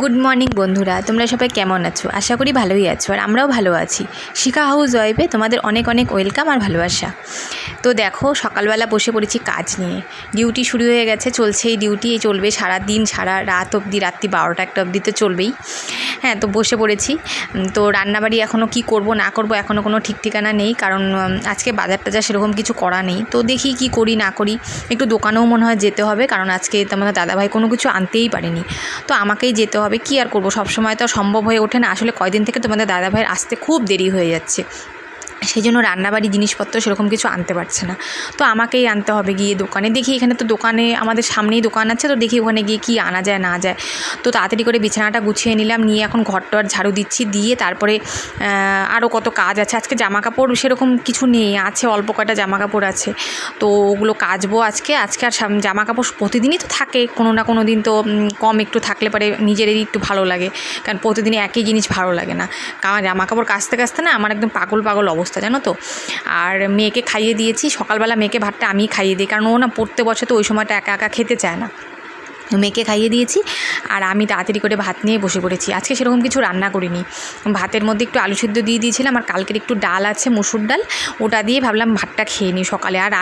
Good morning বন্ধুরা, তোমরা সবাই কেমন আছো? আশা করি ভালোই আছো, আর আমরাও ভালো আছি। শিখা হাউস ওয়াইফে তোমাদের অনেক অনেক ওয়েলকাম আর ভালোবাসা। তো দেখো, সকালবেলা বসে পড়েছি কাজ নিয়ে। ডিউটি শুরু হয়ে গেছে, চলছে এই ডিউটি, চলবে সারা দিন, সারা রাত অবধি, রাত্রি 12টা-1টা অবধি তো চলবেই। হ্যাঁ, তো বসে পড়েছি। তো রান্নাবাড়ি এখনও কি করব না করব এখনও কোনো ঠিক ঠিকানা নেই, কারণ আজকে বাজার টাজার সেরকম কিছু করা নেই। তো দেখি কি করি না করি। একটু দোকানেও মনে হয় যেতে হবে, কারণ আজকে তোমাদের দাদাভাই কোনো কিছু আনতেই পারেনি, তো আমাকেই যেতে হবে। কি আর করব, সবসময় তো সম্ভব হয়ে ওঠে না। আসলে কয়দিন থেকে তোমাদের দাদাভাইয়ের আসতে খুব দেরি হয়ে যাচ্ছে, সেই জন্য রান্নাবাড়ি জিনিসপত্র সেরকম কিছু আনতে পারছে না। তো আমাকেই আনতে হবে গিয়ে দোকানে। দেখি এখানে তো দোকানে আমাদের সামনেই দোকান আছে, তো দেখি ওখানে গিয়ে কি আনা যায় না যায়। তো তাড়াতাড়ি করে বিছানাটা গুছিয়ে নিলাম, নিয়ে এখন ঘরটর ঝাড়ু দিচ্ছি, দিয়ে তারপরে আরও কত কাজ আছে। আজকে জামা কাপড় সেরকম কিছু নেই, আছে অল্প কয়টা জামা কাপড় আছে, তো ওগুলো কাচবো আজকে। আর জামা কাপড় প্রতিদিনই তো থাকে, কোনো না কোনো দিন তো কম একটু থাকলে পরে নিজেরই একটু ভালো লাগে, কারণ প্রতিদিনই একই জিনিস ভালো লাগে না। কারণ জামা কাপড় কাচতে কাচতে না আমার একদম পাগল পাগল অবস্থা, জানো তো। আর মেয়েকে খাইয়ে দিয়েছি সকালবেলা, মেয়েকে ভাতটা আমি খাইয়ে দিই, কারণ ও না পড়তে বসে, তো ওই সময়টা একা একা খেতে চায় না। মেয়েকে খাইয়ে দিয়েছি, আর আমি তাড়াতাড়ি করে ভাত নিয়ে বসে পড়েছি। আজকে সেরকম কিছু রান্না করিনি, ভাতের মধ্যে একটু আলু সিদ্ধ দিয়ে দিয়েছিলাম, আর কালকের একটু ডাল আছে, মসুর ডাল, ওটা দিয়ে ভাবলাম ভাতটা খেয়ে নিই সকালে। আর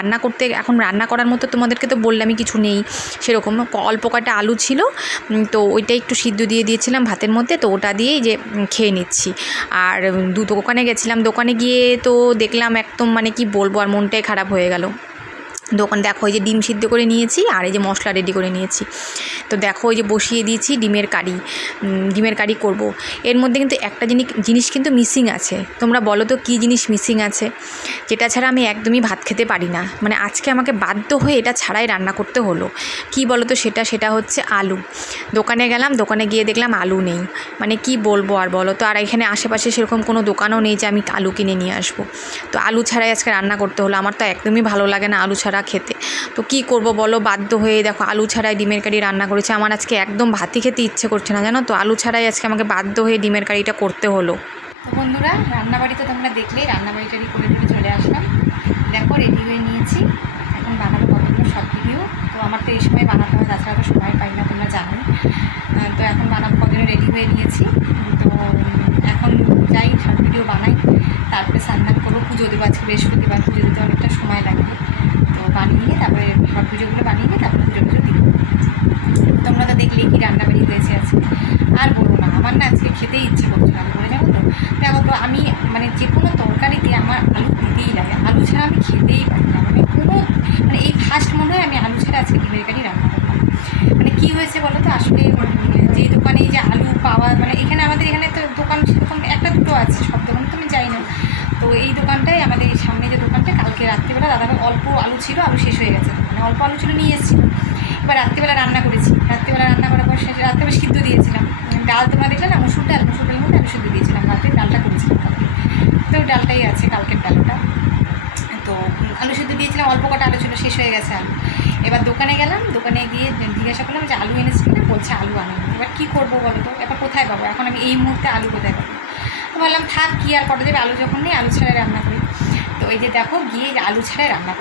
এখন রান্না করার মতো তোমাদেরকে তো বললামই কিছু নেই সেরকম। অল্প কটা আলু ছিল, তো ওইটাই একটু সিদ্ধ দিয়ে দিয়েছিলাম ভাতের মধ্যে, তো ওটা দিয়েই যে খেয়ে নিচ্ছি। আর দোকানে গেছিলাম, দোকানে গিয়ে তো দেখলাম একদম মানে কি বলবো, আর মনটাই খারাপ হয়ে গেল। দোকান দেখো, এই যে ডিম সিদ্ধ করে নিয়েছি, আর এই যে মশলা রেডি করে নিয়েছি। তো দেখো, এই যে বসিয়ে দিয়েছি ডিমের কারি করব। এর মধ্যে কিন্তু একটা জিনিস কিন্তু মিসিং আছে। তোমরা বলো তো কী জিনিস মিসিং আছে, যেটা ছাড়া আমি একদমই ভাত খেতে পারি না। মানে আজকে আমাকে বাধ্য হয়ে এটা ছাড়াই রান্না করতে হলো। কি বলো তো সেটা হচ্ছে আলু। দোকানে গেলাম, দোকানে গিয়ে দেখলাম আলু নেই। মানে কি বলবো আর বলো তো। আর এখানে আশেপাশে সেরকম কোনো দোকানও নেই যে আমি আলু কিনে নিয়ে আসবো। তো আলু ছাড়াই আজকে রান্না করতে হলো। আমার তো একদমই ভালো লাগে না আলু ছাড়া খেতে। তো কি করব বলো, বাধ্য হয়ে দেখো আলু ছাড়াই ডিমের কারি রান্না করেছে। আমার আজকে একদম ভাতই খেতে ইচ্ছে করছে না, জানো তো। আলু ছাড়াই আজকে আমাকে বাধ্য হয়ে ডিমের কারিটা করতে হলো। তো বন্ধুরা, রান্নাবাড়ি তো তোমরা দেখলেই, রান্নাবাড়িটারি করে চলে আসলাম। দেখো, রেডি হয়ে নিয়েছি, এখন বানাবো কতগুলো সব ভিডিও। তো আমার তো এই সময় বানাতে হয়, তাছাড়া তো সময় পাই না, তোমরা জানোই। তো এখন বানাবো কতগুলো রেডি হয়ে নিয়েছি। তো এখন যাই সব ভিডিও বানাই, তারপরে স্নান করবো, পুজো দেবো। আজকে বৃহস্পতিবার, পুজো দিতে অনেকটা সময় লাগবে। তো বানিয়ে নিয়ে তারপরে সব ভিডিওগুলো বানিয়ে নিয়ে তারপরে পুজো দিব। তোমরা তো দেখলেই কি রান্নাবাড়ি হয়েছে আজকে। আর বলো না, আমার না আজকে খেতেই ইচ্ছে করছে না, বলে জানো তো। দেখো তো, আমি মানে যে কোনো তরকারিতে আমার আলু দিতেই লাগে, আলু ছাড়া আমি খেতেই পারি না। মানে এই ফার্স্ট মনে হয় আমি আলু ছাড়া আজকে ডিমের কারি রান্না করলাম। মানে কী হয়েছে বলো তো, আসলে যে দোকানে যে আলু পাওয়া, মানে আমাদের এখানে তো দোকান সেরকম একটা দুটো আছে, সব দোকানে তো আমি যাই না। তো এই দোকানটাই, আমাদের এই সামনে যে দোকানটা, কালকে রাত্রিবেলা দাদাভাই অল্প আলু ছিল, আলু শেষ হয়ে গেছে, মানে অল্প আলু ছিল নিয়ে এসেছিল। এবার রাত্রিবেলা রান্না করেছি, রাত্রিবেলা রান্না করার পর রাত্রিবেলা সিদ্ধ দিয়েছিলাম। ডাল তোমরা দেখলে না, মসুর ডালের মধ্যে আলু সিদ্ধ দিয়েছিলাম, রাতে ডালটা করেছিলাম কালকে। তো ডালটাই আছে, কালকের ডালটা। তো আলু সিদ্ধ দিয়েছিলাম, অল্প কটা আলু ছিল, শেষ হয়ে গেছে আলু। এবার দোকানে গেলাম, দোকানে গিয়ে জিজ্ঞাসা করলাম যে আলু এনেছি না, বলছে আলু আনো। এবার কী করবো বলো তো, এবার কোথায় পাবো এখন আমি এই মুহূর্তে আলু কোথায় পাবো। তো বললাম থাক, কী আর করা যাবে, আলু যখন নেই আলু ছাড়াই রান্না করি। তো এই যে দেখো, গিয়ে আলু ছাড়াই রান্না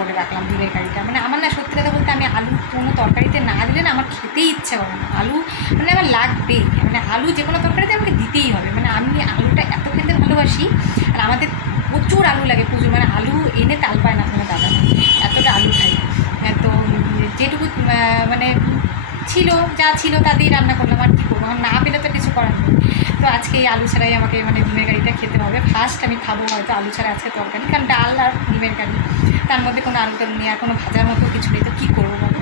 করে রাখলাম ডিমের কারিটা। মানে আমার না, সত্যি কথা বলতে, আমি আলু কোনো তরকারিতে না দিলে না আমার খেতেই ইচ্ছে করে না। আলু মানে আমার লাগবেই, মানে আলু যে কোনো তরকারিতে আমাকে দিতেই হবে। মানে আমি আলুটা এত খেতে ভালোবাসি, আর আমাদের প্রচুর আলু লাগে, প্রচুর। মানে আলু এনে তাল পায় না কোনো দাদা, এতটা আলু খাই। তো যেটুকু মানে যা ছিল তা দিয়েই রান্না করলাম। আর কী করবো, না পেলে তো কিছু করার নেই। তো আজকে এই আলু ছাড়াই আমাকে মানে ডিমের কারিটা খেতে হবে। ফার্স্ট আমি খাবো হয়তো আলু ছাড়া আজকে তরকারি, কারণ ডাল আর ডিমের কারি, তার মধ্যে কোনো আলু টালু নেই, আর কোনো ভাজার মতো কিছু নেই। তো কী করবো বলো,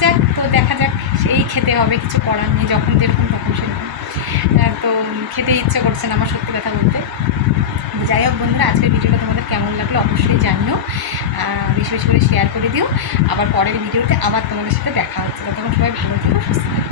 যাক, তো দেখা যাক, এই খেতে হবে, কিছু করার নেই, যখন যেরকম তখন সেরকম। তো খেতে ইচ্ছে করছে না আমার, সত্যি কথা বলতে। যাই হোক বন্ধুরা, আজকের ভিডিওটা তোমাদের কেমন লাগলো অবশ্যই জানিও, বেশি বেশি করে শেয়ার করে দিও। আবার পরের ভিডিওতে আবার তোমাদের সাথে দেখা হচ্ছে। তখন সবাই ভালো থেকো, সুস্থ থাকো।